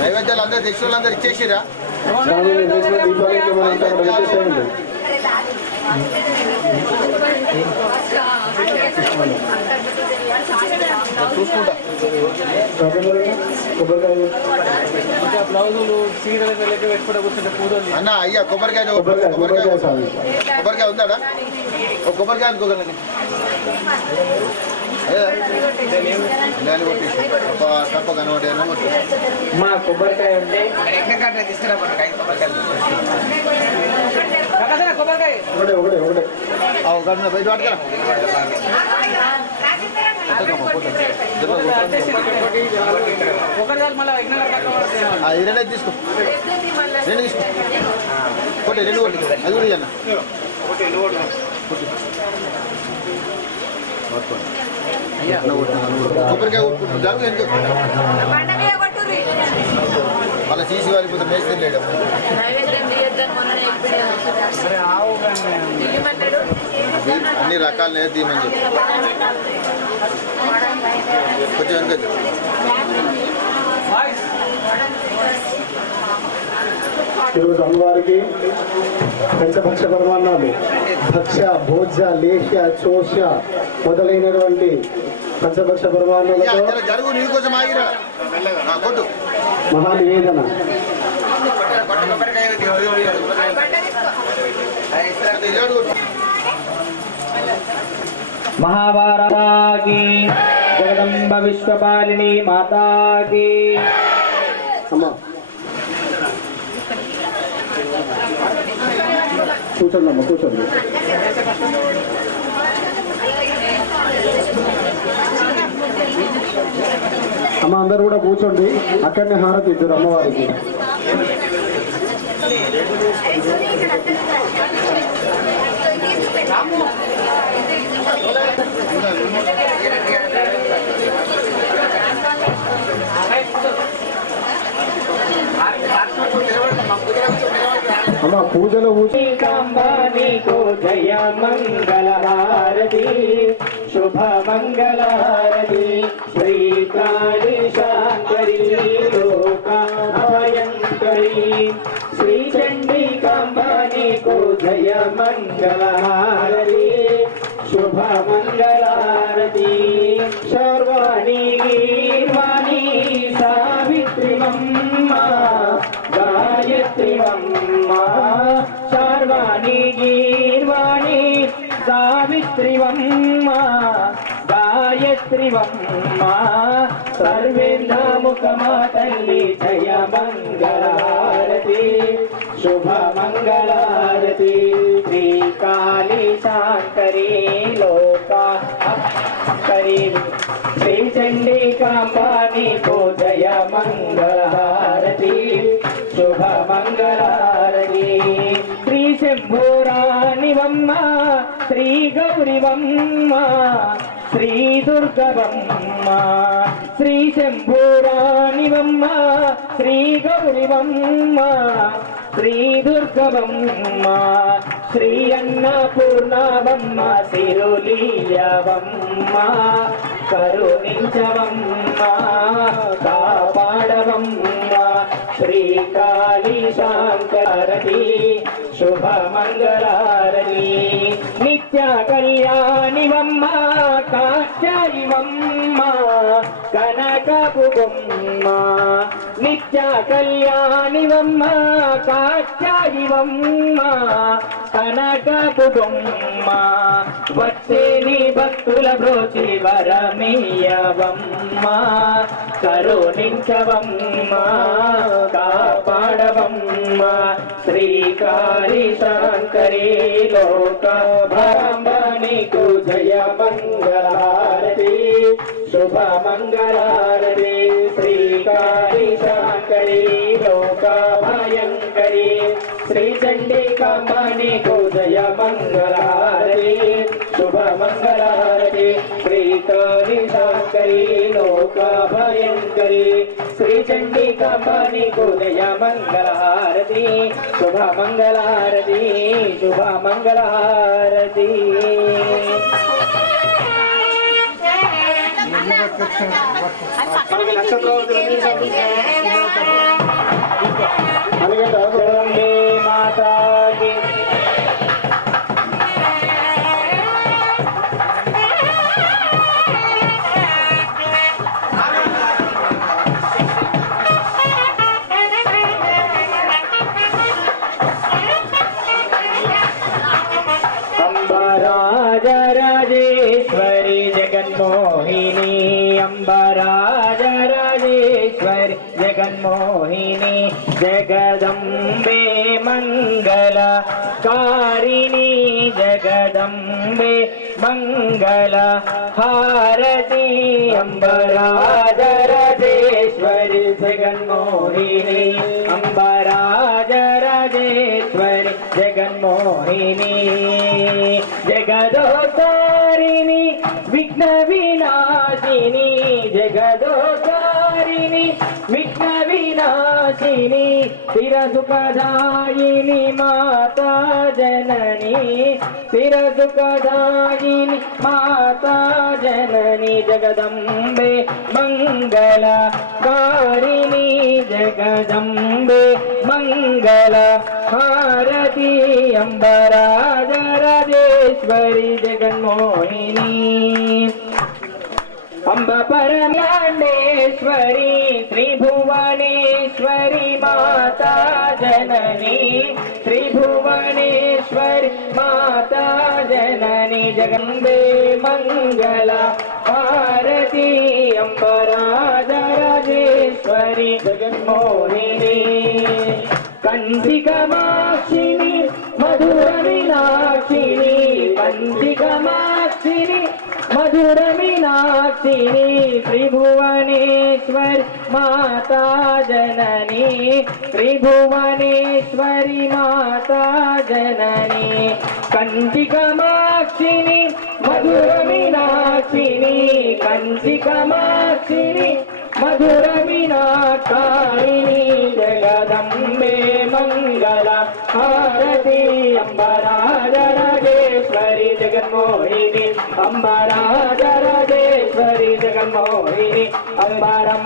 నైవేద్యాలు అందరూ దీక్షలు అందరూ ఇచ్చేసిరా స్వామి నిర్దేశించిన దీపాలకి మనం అంతా అక్కడ పెట్టేసేయండి. చూసుకుంటా కొబ్బరికాయ బ్లౌజులు చీరలు పెట్టుకుంటే కూర్చుంటే పూజలు అన్న అయ్యా కొబ్బరికాయ కొబ్బరికాయ స్వామి. కొబ్బరికాయ ఉందాడా ఒక కొబ్బరికాయ అనుకోగలండి నేను కొట్టేసి తప్ప కనబడి మా కొబ్బరికాయ ఉంటే ఒకటే ఒకటే ఒకటే బయట పట్టుకరా ఈ రెండు తీసుకో రెండు తీసుకో కొట్టి రెండు కొట్టి అది కూడా ఇయ్యన్న కొబ్బరికాయ కొట్టుకుంటారు ఎందుకు మళ్ళీ తీసి వారిపోతే మేస్తే లేడు అన్ని రకాలు తీయమని చెప్పి కొంచెం వెనుక ఈరోజు అమ్మవారికి పంచభక్ష పరమాన్నాలు భక్ష భోజ లేహ్య చోష మొదలైనటువంటి పంచభక్ష పరమాన్నాలతో జరుగు నీ కోసం ఆగిరా కొట్టు మహానివేదన महाभारताकी जगदम्ब विश्वपालिनी माता की అమ్మా కూర్చోండి అమ్మ కూర్చోండి. అమ్మ అందరు కూడా కూర్చోండి. అక్కడనే హారతి ఇద్దరు అమ్మవారికి. అమ్మ పూజలో कांबानीको जय मंगल हारती शुभ मंगल हारती श्री काली शांकरी लोका अभयंकरी श्री चंडी कांबानीको जय मंगल हारती शुभ मंगल हारती सर्वाणी गीर्वाणी सावित्रीमम्मा गायत्रीमम्मा सर्वाणी गीर्वाणी सावित्रीमम्मा गायत्रीमम्मा सर्वेन्द्रमुखमातल्ली जय मंगलारती शुभ मंगलारती श्री काली शांकरी लोका करी श्री चंडी कांबानी को जय मंगलारती शुभ मंगलारती श्री शंभुरानिवम्म श्री गौरीवम्म श्री दुर्गवम्म श्री शंभुरानिवम्म श्री गौरीवम्म श्री दुर्गवम्म श्री अन्नपूर्णवम्म सिरुलीयवम्म करुणिंचवम्म कापाडवम्म श्री काली शांकरती शुभ मंगलारती नित्य कल्याणिवम्म कात्यायिवम्म कनकपुगम्म नित्य कल्याणिवम्म कात्यायिवम्म कनकपुगम्म वत्सेनि भक्तुल ब्रोचि वरमीयवम्म करुणिंचवम्म कापाडवम्म श्री काली शांकरी लोका भांबनीको जय मंगलारती शुभ मंगलारती श्री काली शांकरी लोका भयंकरी श्री चंडी నీకు జయ మంగళహారతి శుభ మంగళహారతి శుభ మంగళహారతి. మాతాకి राजेश्वरी जगन्मोहिनी अम्बा राजेश्वरी जगन्मोहिनी जगदम्बे मंगलकारिणी जगदम्बे मंगलहारती अम्बा राजेश्वरी जगन्मोहिनी अम्बा राजेश्वरी जगन्मोहिनी जगदोतारिणी विघ्न विनाशिनी जगदोतारिणी विघ्न विनाशिनी चिरसुखदायिनी माता जननी चिरसुखदायिनी माता जननी जगदम्बे मंगलकारिणी जगदम्बे मंगलहारती अम्बा राजेश्वरी जगन्मोहिनी अम्ब परमाण्डेश्वरी त्रिभुवनेश्वरी माता जननी त्रिभुवनेश्वरी माता जननी जगदम्बे मंगलहारती अम्ब राजेश्वरी जगन्मोहिनी कंचिकमाक्षिणी मधुरमीनाक्षिणी कंचिकमाक्षिणी मधुरमीनाक्षिणी त्रिभुवनेश्वरी माता जननी त्रिभुवनेश्वरी माता जननी कंचिकमाक्षिणी मधुरमीनाक्षिणी कंचिकमाक्षिणी मधुरमीनाक्षिणी जगदम्बे मंगलहारती अम्बा राजेश्वरी जगन्मोहिनी अम्बा राजेश्वरी जगन्मोहिनी अम्बरं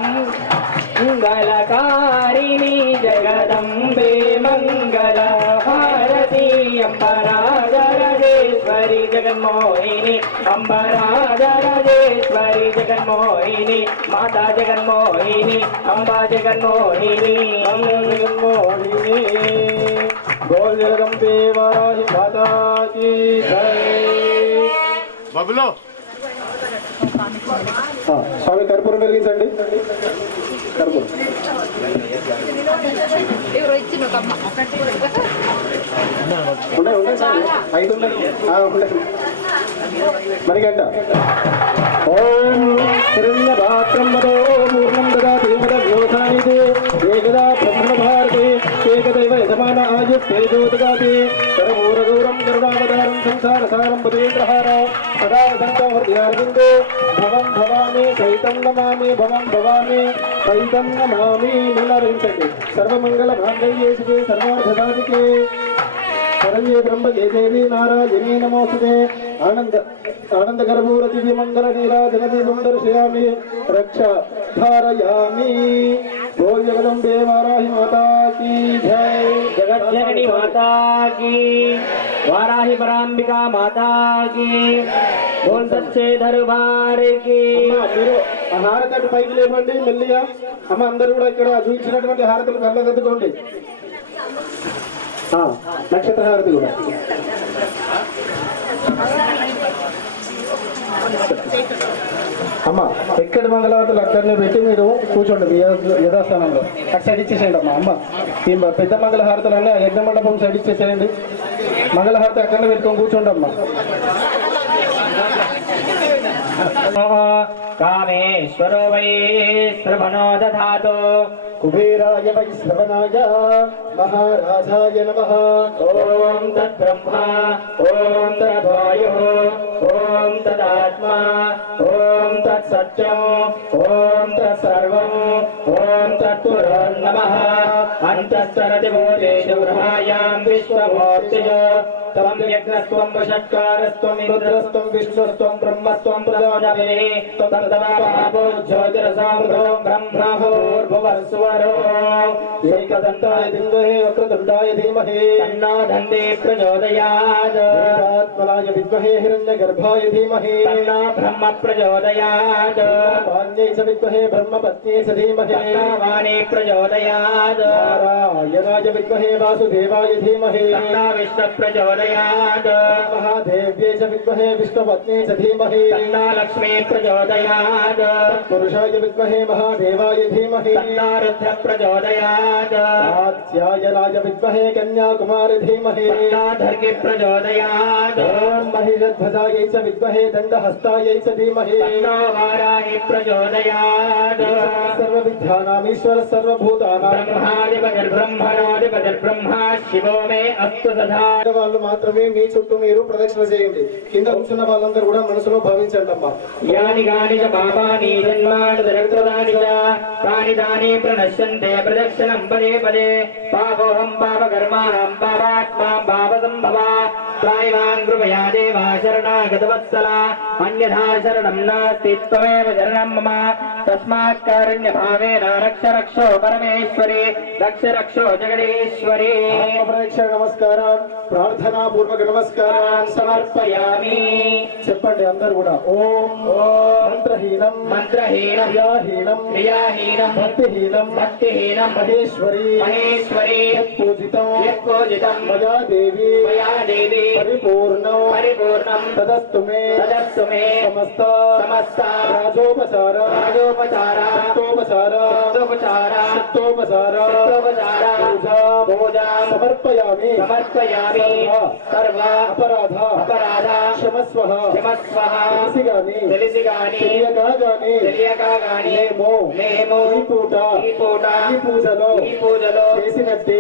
मंगलकारिणी जगदम्बे मंगलहारती अम्बा राजेश्वरी जगन्मोहिनी अम्बा राजेश्वरी जगन्मोहिनी माता जगन्मोहिनी अम्बा जगन्मोहिनी जगन्मोहिनी बोल जगदम्बे वाराही माता की जय. బబులో స్వామి కర్పూరం వెలిగించండి. కర్పూరం ఉండే ఐదు ఉన్నాయి మరిగంట. ఓం హిరణ్యపాత్రం వదో పూర్ణం దదాతి మదవ్యోధానిదే ఏకదా బ్రహ్మభారతే ఏకదైవ యజమాన ఆయుర్తేజోదగాతి కరమూరగౌరం కరుణావతారం సంసారసారం పదేంద్రహార సదా సంతో హృదయార్విందో భవం భవామి సైతం నమామి భవం భవామి సైతం నమామి. నిలరించండి. సర్వమంగళ భాంగయ్యే శివే సర్వార్థసాధికే శరణ్యే బ్రహ్మకే దేవి నారాయణీ నమోస్తుతే. ఆనంద కర్పూర దివ్య మంగళ నీరాజన దీపం దర్శయామి రక్ష ధారయామి. बोल जगदम्बे वाराही माता की जय. जगज्जननी माता की वाराही परांबिका माता की बोल सच्चे दरबार की. మీరు ఆ హారతి అటు పైకి లేవండి మెల్లిగా. అమ్మ అందరూ కూడా ఇక్కడ చూపించినటువంటి హారతులు కళ్ళగద్దుకోండి. నక్షత్ర హారతి కూడా అమ్మ ఎక్కడి మంగళవార్తలు అక్కడనే పెట్టి మీరు కూర్చోండి యథాస్థానంలో. అటు సైడ్ ఇచ్చేసేయండి అమ్మ. అమ్మ ఈ పెద్ద మంగళహారతులు అన్నీ యజ్ఞ మండపం సైడ్ ఇచ్చేసేయండి. మంగళహారతి అక్కడనే పెట్టుకొని కూర్చోండి అమ్మ. कामेश्वरो वै श्रवणो दधातो कुबेराय वै श्रवणाय महाराजाय नमः. ओम तद्ब्रह्मा ओम तद्वायुः ओम तदात्मा ओम तत्सत्यम् ओम तत्सर्वम् ओम तत् नमः अंतस्तरति भूतेषु गृहायां विश्वमूर्तिषु त्वं यज्ञस्त्वं वषट्कारस्त्वं रुद्रस्त्वं विष्णुस्त्वं ब्रह्मस्त्वं प्रजापतिः त्वं तवापो ज्योतिरसामृतो ब्रह्मभूर्भुवस्वरो एकदन्ताय विद्महे वक्रतुण्डाय धीमहि तन्नो दन्ती प्रचोदयात् वेदात्मनाय विद्महे हिरण्यगर्भाय धीमहि तन्नो ब्रह्म प्रचोदयात् वाण्यै च विद्महे ब्रह्मपत्न्यै च धीमहि तन्नो वाणी प्रचोदयात् नारायणाय विद्महे वासुदेवाय धीमहि तन्नो विष्णु प्रचोदयात् महादेव्यै च विद्महे विष्णुपत्न्यै च धीमहि तन्नो लक्ष्मी प्रचोदयात् पुरुषाय विद्महे महादेवाय धीमहि तन्नो रुद्र प्रचोदयात् आद्यायनाय विद्महे कन्याकुमारी धीमहि तन्नो धर्गी प्रचोदयात् ॐ महिषध्वजायै च विद्महे दण्डहस्तायै च धीमहि तन्नो वाराहि प्रचोदयात् सर्वविद्यानामीश्वर सर्वभूतानां ब्रह्माधिपतिर्ब्रह्मा शिवो मे अस्तु तथा వాళ్ళు మాత్రమే మీ చుట్టూ మీరు ప్రదక్షిణ చేయండి కింద కూర్చున్న వాళ్ళందరూ కూడా మనసులో భావించండి అమ్మా యాని గాని చ పాపాని జన్మాని దరిద్రదాని చ తాని తాని ప్రణశ్యంతే ప్రదక్షిణం పదే పదే పాపోహం పాపకర్మాణం పాపాత్మా పాపసంభవ త్రాయమాన్ కృపయా దేవా శరణాగతవత్సల అన్యథా శరణం నాస్తి త్వమేవ శరణం మమ తస్మాత్ కారుణ్య భావేన రక్ష రక్షో పరమేశ్వరి రక్ష రక్షో జగదీశ్వరి ప్రేక్షక నమస్కారం ప్రార్థనా పూర్వక నమస్కారం సమర్పయామి చెప్పండి అందరూ కూడా ఓం మంత్రహీనం మంత్రహీనం క్రియాహీనం క్రియాహీనం భక్తిహీనం భక్తిహీనం మహేశ్వరి మహేశ్వరి పూజితం యత్పూజితం మయా దేవి మయా దేవి పరిపూర్ణం పరిపూర్ణం తదస్తు మే సమస్త రాజోపచార పూజా సమర్పయామి సర్వ అపరాధ క్షమస్వః తెలిసి గాని తెలియక గాని మేము ఈ పూట ఈ పూజలో చేసినట్టి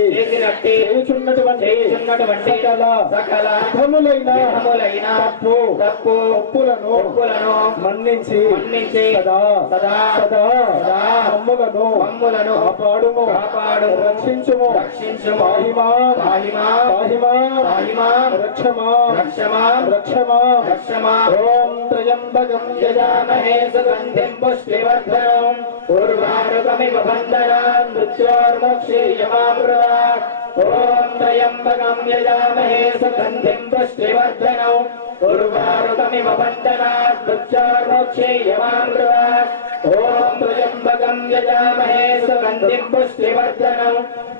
చేయుచున్నటువంటి సకల విధములైన తప్పు ఒప్పులను మన్నించి సదా మమ్ములను కాపాడుము రక్షించుము రక్షమా ఓం త్రయంబకం యజామహే సుగంధిం పుష్టివర్ధనం ఉర్వారుకమివ బంధనాన్ మృత్యోర్మోక్షేయమామృతాత్ ఓం త్రయంబకం యజామహే సుగంధిం పుష్టివర్ధనం ఉర్వారుకమివ బంధనాన్ మృత్యోర్మోక్షేయమామృతాత్ ఓం త్రయంబకం యజామహే సుగంధిం పుష్టివర్ధనం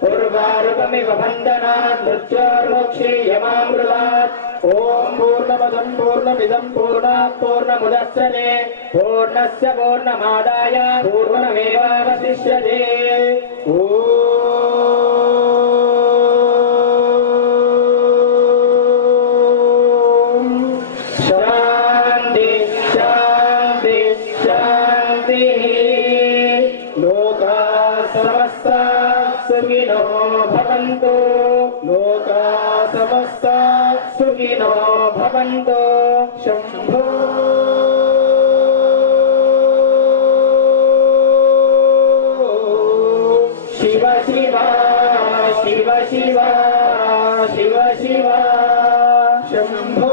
ఉర్వారుకమివ బంధనాన్ మృత్యోర్మోక్షేయమామృతాత్ ఓం పూర్ణమదం పూర్ణమిదం పూర్ణాత్ పూర్ణముదచ్యతే పూర్ణస్య పూర్ణమాదాయ పూర్ణమేవావశిష్యతే ఓం శాంతి శాంతి శాంతి లోకా సమస్తా సుఖినో భవంతు లోకా సమస్తా సుఖినో భవంతు శంభో శివ శివ శివ శివ శివ శివ శంభో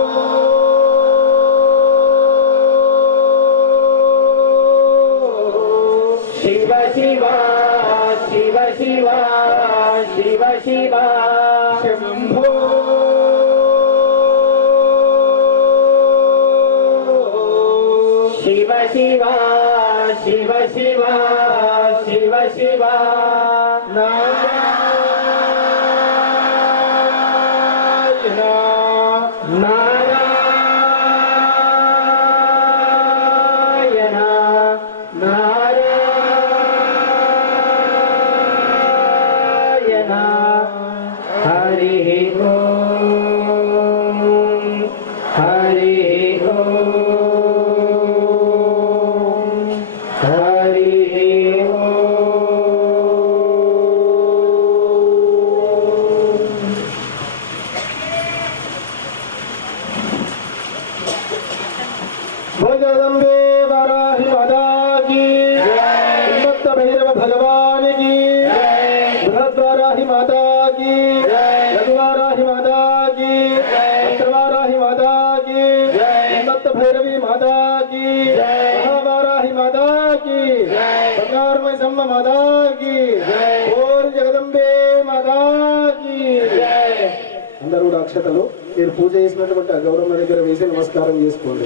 శివ శివ శివ శివ శివ శివ శంభో శివ శివ శివ శివ శివ శివ నారాయణ నారాయణ నారాయణ హరి ఓం హరి ఓం హరి భోజనంబే వరాహి మదా కీ భైరవ భగవాన్ కీ वाराही माता की रघुवाराही माता की अत्रवाराही माता की उन्नत भैरवी माता की महावाराही माता की बंगारमय सम्म माता की और जगदंबे माता की అందరూ కూడా అక్షతలు మీరు పూజ చేసినటువంటి ఆ గౌరమ్మ దగ్గర వేసి నమస్కారం చేసుకోండి.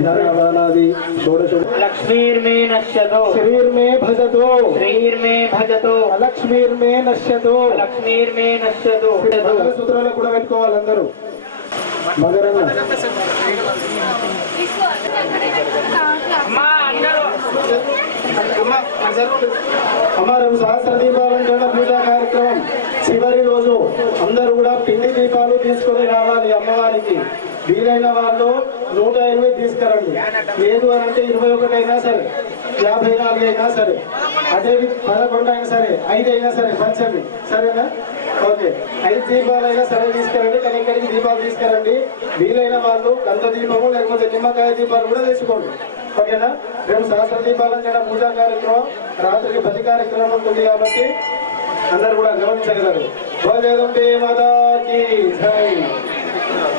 ధ్యానాది షోడశ లక్ష్మీర్మే నశ్యతో శ్రీర్మే భజతో శ్రీర్మే భజతో లక్ష్మీర్మే నశ్యతో లక్ష్మీర్మే నశ్యతో సూత్రాలు కూడా పెట్టుకోవాలి అందరూ మగరంగా. అమరం సహస్ర దీపాలంకరణ పూజా కార్యక్రమం చివరి రోజు అందరూ కూడా పిండి దీపాలు తీసుకొని రావాలి అమ్మవారికి. వీలైన వాళ్ళు 108 తీసుకురండి. లేదు అని అంటే 21 అయినా సరే 54 అయినా సరే అదే 11 అయినా సరే 5 అయినా సరే పంచమి సరేనా. ఓకే 5 దీపాలైనా సరే తీసుకురండి. కానీ ఇక్కడికి దీపాలు తీసుకురండి. వీలైన వాళ్ళు గంధ దీపము లేకపోతే నిమ్మకాయ దీపాలు కూడా తెచ్చుకోండి. ఓకేనా. రేపు సహస్ర దీపాలంకరణ పూజా కార్యక్రమం రాత్రికి 10 కార్యక్రమం ఉంటుంది కాబట్టి అందరూ కూడా గమనించగలరు. జగదంబే మాతా కీ జై.